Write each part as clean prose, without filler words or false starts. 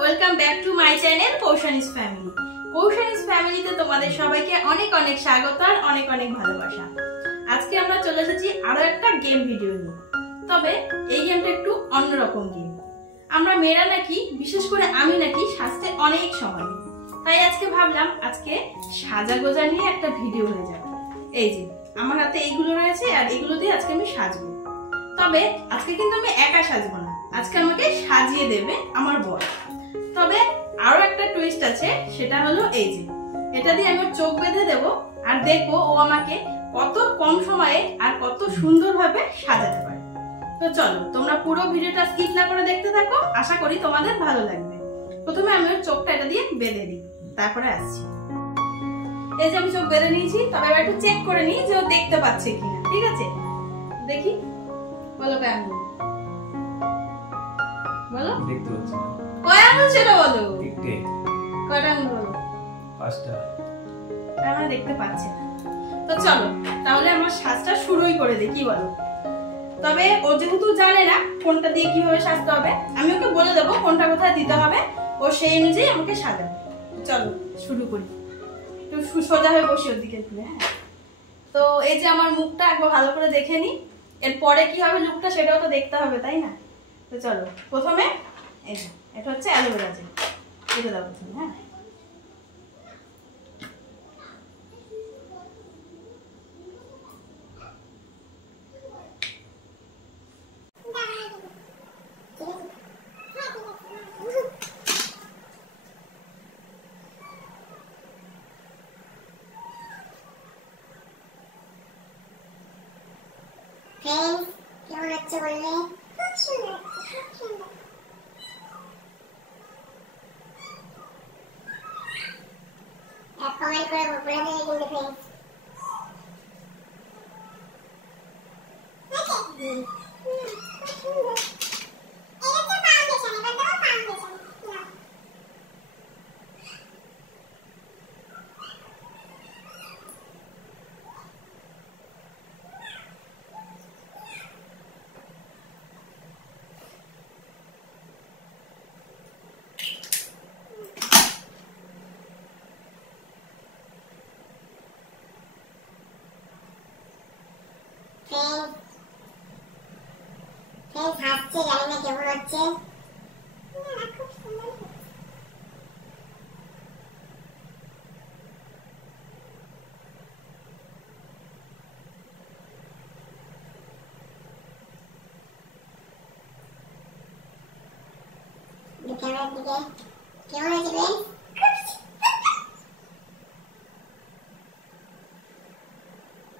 Welcome back to my channel Koushani's family. Koushani's ফ্যামিলিতে তোমাদের সবাইকে অনেক অনেক স্বাগত আর অনেক অনেক ভালোবাসা। আজকে আমরা চলে এসেছি আরো একটা গেম ভিডিও নিয়ে। তবে এই গেমটা একটু অন্যরকম গেম। আমরা মেয়েরা নাকি, বিশেষ করে আমি নাকি সাজতে অনেক সময়, তাই আজকে ভাবলাম আজকে সাজাগোজা নিয়ে একটা ভিডিও হয়ে যাবে। এই যে আমার হাতে এইগুলো রয়েছে আর এগুলো দিয়ে আজকে আমি সাজবো। তবে আজকে কিন্তু আমি একা সাজবো না, আজকে আমাকে সাজিয়ে দেবে আমার বর। তবে আরো একটা টুইস্ট আছে, সেটা হলো এই যে এটা দিয়ে আমি চোখ বেঁধে দেবো আর দেখবো ও আমাকে কত কম সময়ে আর কত সুন্দরভাবে সাজাতে পারে। তো চলো তোমরা পুরো ভিডিওটা স্কিপ না করে দেখতে থাকো, আশা করি তোমাদের ভালো লাগবে। প্রথমে আমি ওর চোখটা এটা দিয়ে বেঁধে দিই, তারপরে আসছি। এই যে আমি চোখ বেঁধে নিয়েছি, তবে এবার একটু চেক করে নিই যে ও দেখতে পাচ্ছে কিনা। ঠিক আছে, দেখি। বলো কয় আঙ্গুল? বলো। দেখতে পাচ্ছি না। কয় আঙ্গুল সেটা বলো। দেখতে। কয়টা আঙ্গুল বলো? 5টা। আমরা দেখতে পাচ্ছি না। তো চলো তাহলে আমার সাজটা শুরুই করে দিই, কি বলো? তবে ও যেহেতু জানে না কোনটা দিয়ে কিভাবে সাজতে হবে, আমি ওকে বলে দেবো কোনটা কোথায় দিতে হবে, ও সেই অনুযায়ী আমাকে সাজাবে। চলো শুরু করি। একটু সোজা হয়ে বসি ওর দিকে ঘুরে। হ্যাঁ, তো এই যে আমার মুখটা একবার ভালো করে দেখে নি, এরপরে কি হবে লুকটা সেটাও তো দেখতে হবে, তাই না? তো চলো প্রথমে এই যে এটা হচ্ছে অ্যালোভেরা জেল, এটা দাও প্রথমে। হ্যাঁ, কেমন হচ্ছে বললে? খুব সুন্দর, খুব সুন্দর। কমেন্ট করে বলে দেবে কিন্তু ফ্রেন্ডস। খুব সুন্দর। এটা তো ফাউন্ডেশন, এবার দাও ফাউন্ডেশন। ফ্রেন্ডস হাসছে, জানি না কেমন হচ্ছে। খুব সুন্দর। ক্যামেরার দিকে কেমন হয়েছে ফ্রেন্ডস?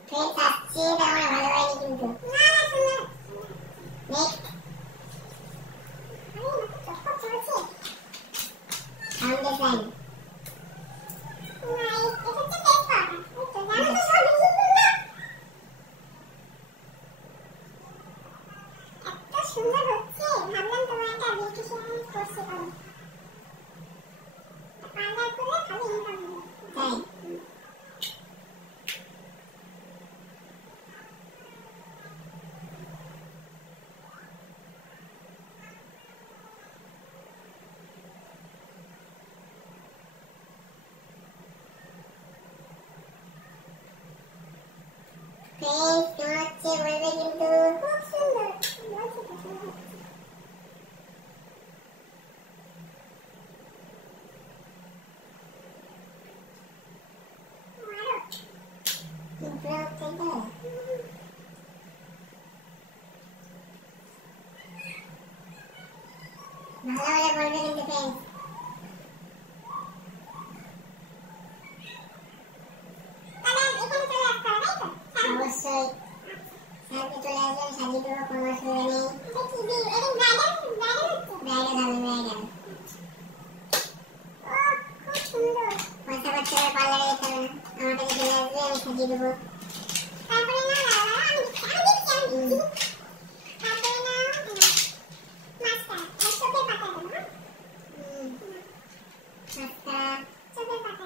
ফ্রেন্ডস আসছে, তার মানে ভালো হয়নি কিন্তু। না না, সুন্দর। Next foundation. সুন্দর হচ্ছে, ভাবলাম তোমার একটা বিউটিশিয়ান কোর্স করো। পার্লার করলে খালি ইনকাম হবে। তাই ফ্রেন্ডস কেমন হচ্ছে বলবে কিন্তু। খুব সুন্দর বলছে তো, সুন্দর হচ্ছে। ভালো হলে বলবে কিন্তু ফ্রেন্ডস। অবশ্যই সাথে চলে আসবেন, সাজিয়ে দেবো, কোনো অসুবিধা নেই। ব্রাইডাল হবে, ব্রাইডাল। খুব সুন্দর। পয়সা খরচা করে পার্লারে যেতে হবে না, আমার কাছে চলে আসবে, আমি সাজিয়ে দেবো। তারপরে না আমি দেখছি তারপরে না মাস্টার চোখের পাতা দেবো। মাস্টার চোখের পাতা,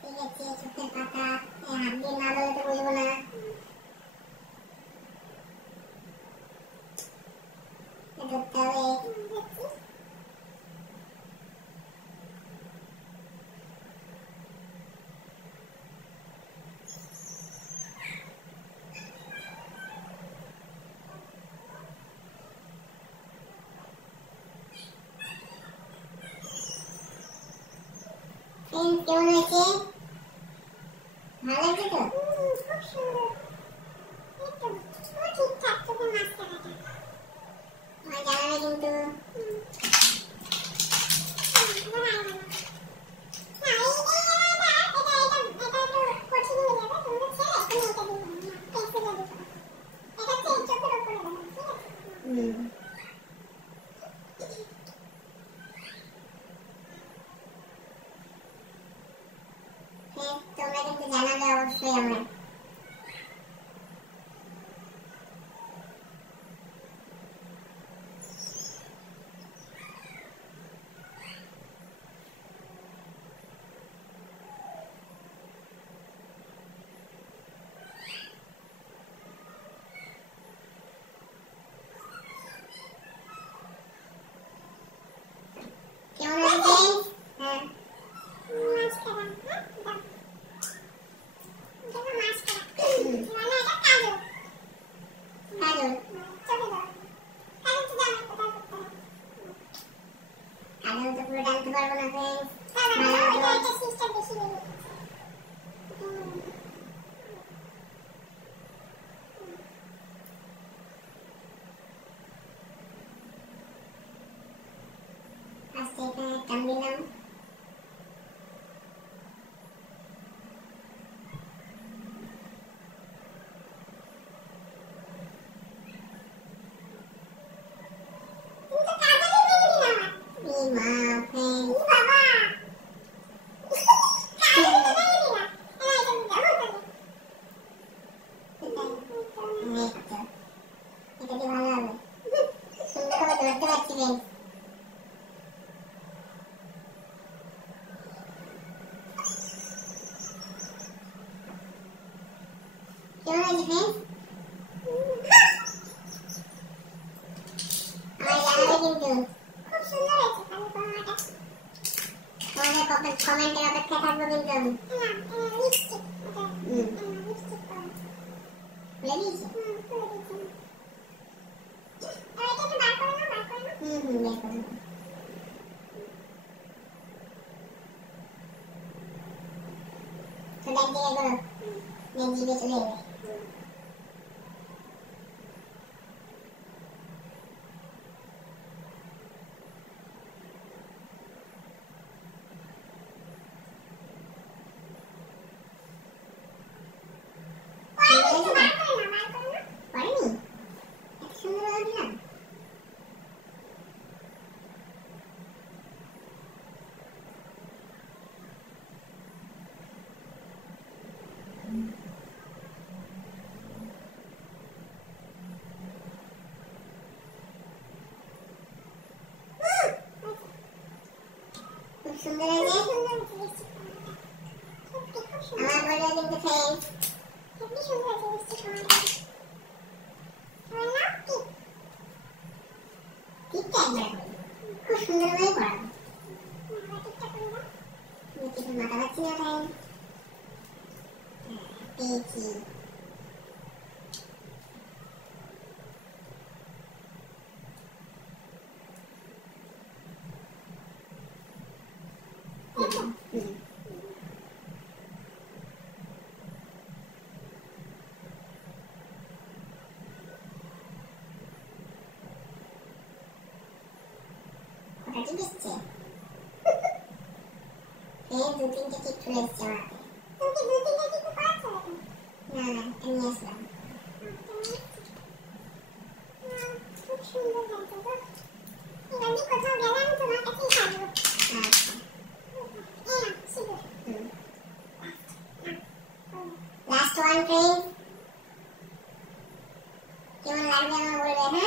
ঠিক আছে চোখের পাতা। হাত দিয়ে না ধরে তো বুঝবো না। ধরতে হবে। কেমন হয়েছে? ভালো লাগছে তো? খুব সুন্দর। একদম পুরো ঠিকঠাক চোখের মাঝখানেটা। আমার জানাবে কিন্তু তোমরা কিন্তু জানাবে অবশ্যই আমরা কেমন আছে? হ্যাঁ কাজল তো পুরো ডালতে পারবো না আস্তে এখানে টান দিলাম কমেন্টের অপেক্ষায় থাকবো কিন্তু খুলে দিয়েছি বের করে নাও তো দেখ দিকে করো নেক জিভে চলে যাবে সুন্দর হয়েছে আমার বলে কিন্তু ফ্রেন্ডস খুবই সুন্দর হয়েছে ঠিকঠাক একবার খুব সুন্দরভাবে করা মাথা পাচ্ছি না ভাই পেয়েছি ওটা কি দিচ্ছে এই দু তিনটে টিপ চলে এসছে আমার তুমি কি দু তিনটে টিপ করেছো না না এটা নিয়ে আসলাম খুব সুন্দর লাগছে তো এবার আমি কোথাও গেলাম তোমার কাছেই থাকবো আচ্ছা এই না সিঁদুর লাস্ট ওয়ান ফ্রেন্ড কেমন লাগবে আমার বলবে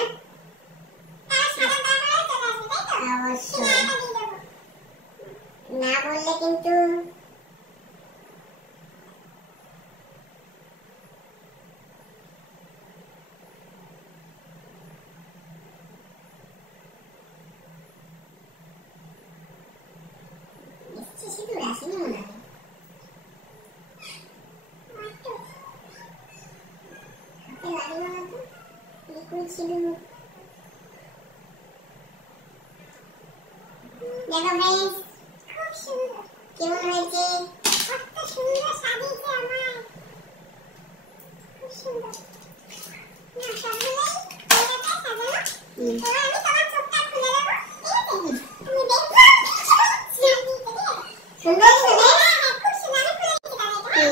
হ্যাঁ অবশ্যই না বললে কিন্তু সিঁদুর আসেনি মনে হয় হাতে লাগলো না তো লিকুইড সিঁদুর দেখো ফ্রেন্ডস খুব সুন্দর কেমন হয়েছে? কত সুন্দর সাজিয়েছে আমার, খুব সুন্দর না সবগুলোই এটাতে সাজানো। এবার আমি তোমার চোখটা খুলে দেবো, ঠিক আছে? তুমি দেখো সুন্দর সুন্দর, হ্যাঁ খুব সুন্দর, আমি খুলে দিচ্ছি তাহলে এটা।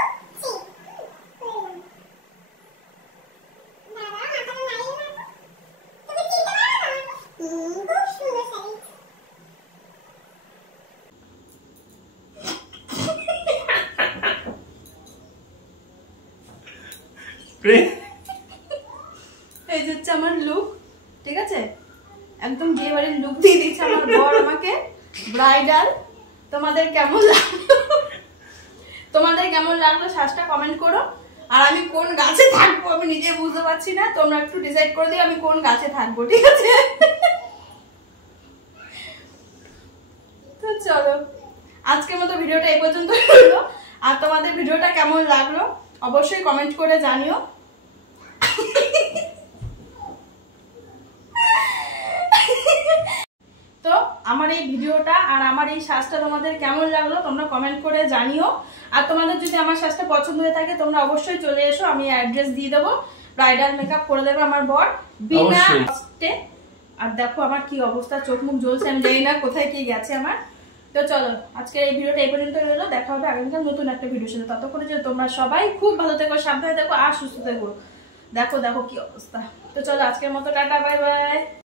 1 2 3 দাঁড়াও, মাথাটা নাড়িয়ে নাও তো। তুমি চিনতে পারো না? খুব সুন্দর সাজিয়েছে। এই যে হচ্ছে আমার লুক, ঠিক আছে? একদম বিয়ে বাড়ির লুক দিয়ে দিচ্ছে আমার বর আমাকে, ব্রাইডাল। তোমাদের কেমন লাগলো? তোমাদের কেমন লাগলো সাজটা কমেন্ট করো। আর আমি কোন গাছে থাকবো আমি নিজে বুঝতে পারছি না, তোমরা একটু ডিসাইড করে দিও আমি কোন গাছে থাকবো, ঠিক আছে? তো চলো আজকের মতো ভিডিওটা এই পর্যন্ত হলো। আর তোমাদের ভিডিওটা কেমন লাগলো অবশ্যই কমেন্ট করে জানিও। তো আমার এই ভিডিওটা আর আমার এই সাজটা তোমাদের কেমন লাগলো তোমরা কমেন্ট করে জানিও। আর তোমাদের যদি আমার সাজটা পছন্দ হয়ে থাকে তোমরা অবশ্যই চলে এসো, আমি অ্যাড্রেস দিয়ে দেবো, ব্রাইডাল মেকআপ করে দেবে আমার বর বিনা কষ্টে। আর দেখো আমার কি অবস্থা, চোখ মুখ জ্বলছে, আমি জানি না কোথায় কি গেছে আমার। তো চলো আজকের এই ভিডিওটা এই পর্যন্ত রইলো, দেখা হবে আগামীকাল নতুন একটা ভিডিওর সাথে। ততক্ষণে যে তোমরা সবাই খুব ভালো থেকো, সাবধানে থেকো আর সুস্থ থেকো। দেখো দেখো কি অবস্থা। তো চলো আজকের মতো টাটা, বাই বাই।